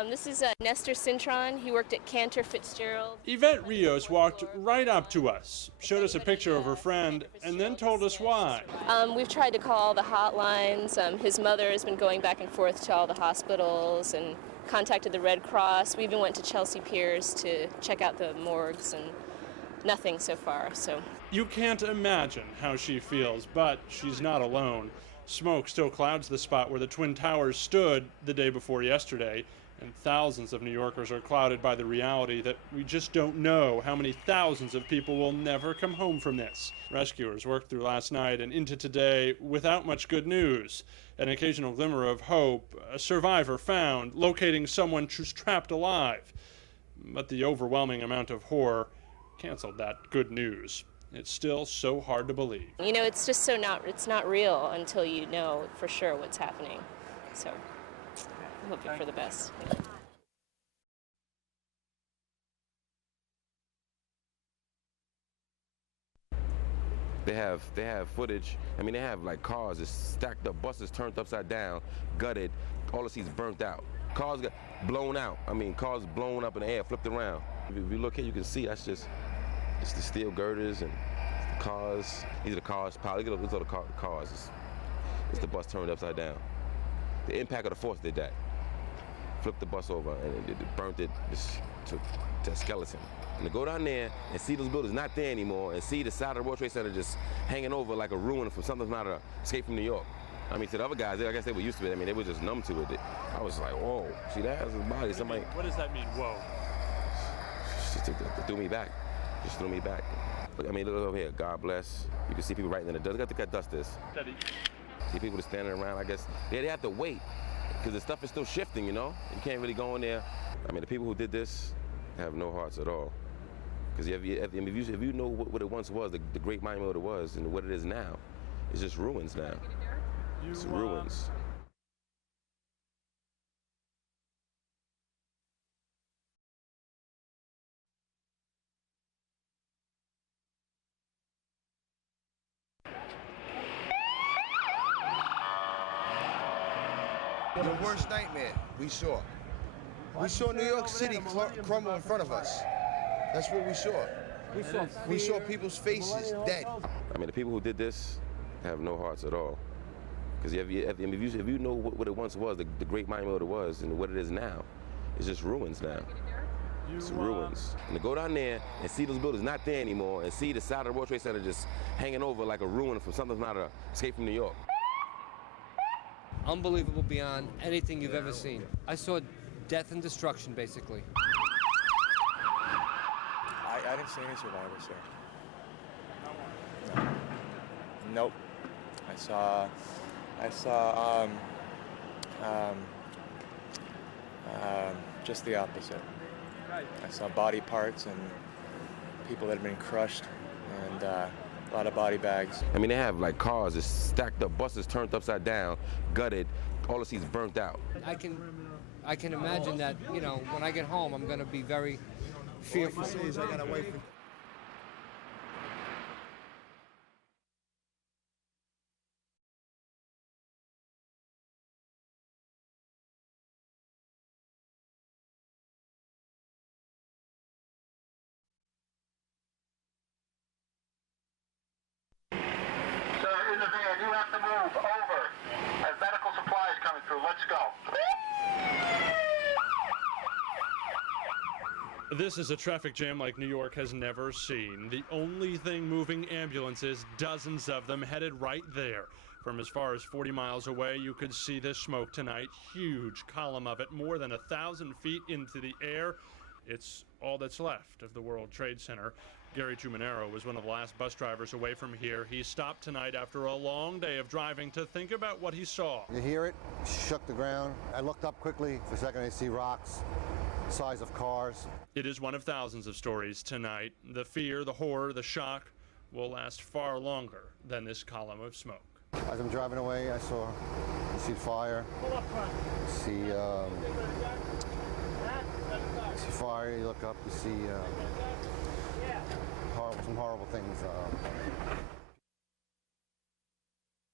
This is Nestor Cintron. He worked at Cantor Fitzgerald. Yvette Rios walked right up to us, showed us a picture of her friend, and then told us why. We've tried to call the hotlines. His mother has been going back and forth to all the hospitals and contacted the Red Cross. We even went to Chelsea Piers to check out the morgues, and nothing so far. So you can't imagine how she feels, but she's not alone. Smoke still clouds the spot where the Twin Towers stood the day before yesterday, and thousands of New Yorkers are clouded by the reality that we just don't know how many thousands of people will never come home from this. Rescuers worked through last night and into today without much good news. An occasional glimmer of hope, a survivor found, locating someone trapped alive. But the overwhelming amount of horror canceled that good news. It's still so hard to believe. You know, it's just it's not real until you know for sure what's happening. So I'm hoping for the best. They have footage. I mean, they have like cars that's stacked up, buses turned upside down, gutted, all the seats burnt out. Cars got blown out. I mean, cars blown up in the air, flipped around. If you look here, you can see it's the steel girders and the cars. These are the cars. Look at those other cars. It's the bus turned upside down. The impact of the force did that. Flipped the bus over and it burnt it to a skeleton. And to go down there and see those buildings not there anymore and see the side of the World Trade Center just hanging over like a ruin from something from out of Escape from New York. I mean, to the other guys, I guess they were used to it. I mean, they were just numb to it. I was like, whoa, see that? That's his body. Somebody. What does that mean, whoa? Just threw me back. Just threw me back. Look, I mean, look over here. God bless. You can see people writing in the dust. Look at that dust is. See people just standing around, I guess. They have to wait because the stuff is still shifting, you know? You can't really go in there. I mean, the people who did this have no hearts at all. Because if you know what it once was, the great monument it was, and what it is now, it's just ruins now. It's ruins. The worst nightmare we saw. We saw New York City crumble in front of us. That's what we saw. We saw people's faces dead. I mean, the people who did this have no hearts at all. Because if you know what it once was, the great monument it was, and what it is now, it's just ruins now. It's ruins. And to go down there and see those buildings not there anymore and see the side of the World Trade Center just hanging over like a ruin from something from out of Escape from New York. Unbelievable beyond anything you've ever seen. I saw death and destruction, basically. I didn't see any survivors, sir. No. Nope. I saw just the opposite. I saw body parts and people that had been crushed and a lot of body bags. I mean, they have like cars that's stacked up, buses turned upside down, gutted, all the seats burnt out. I can imagine that, you know, when I get home, I'm going to be very fearful. All I can say is I got a wife. In the van, you have to move over. As medical supplies coming through, let's go. This is a traffic jam like New York has never seen. The only thing moving ambulances, dozens of them headed right there. From as far as 40 miles away, you could see this smoke tonight. Huge column of it, more than 1,000 feet into the air. It's all that's left of the World Trade Center. Gary Trumanero was one of the last bus drivers away from here. He stopped tonight after a long day of driving to think about what he saw. You hear it, shook the ground. I looked up quickly. For a second, I see rocks, size of cars. It is one of thousands of stories tonight. The fear, the horror, the shock will last far longer than this column of smoke. As I'm driving away, I see fire. See fire. You look up, you see some horrible things.